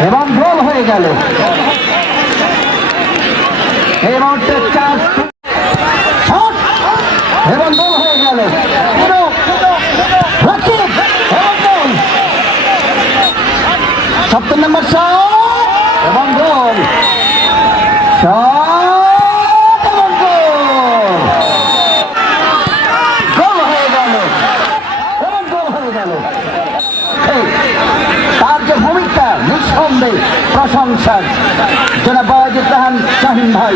এবং গোল হয়ে গেল। চার এবং হয়ে সপ্তম নম্বর শট! এবং গোল শট এবং গোল গোল হয়ে গেল এবং গোল হয়ে গেল এই, তার যে ভূমিকা নিঃসন্দেহে প্রশংসার জনাব বাজিদ শাহিন ভাই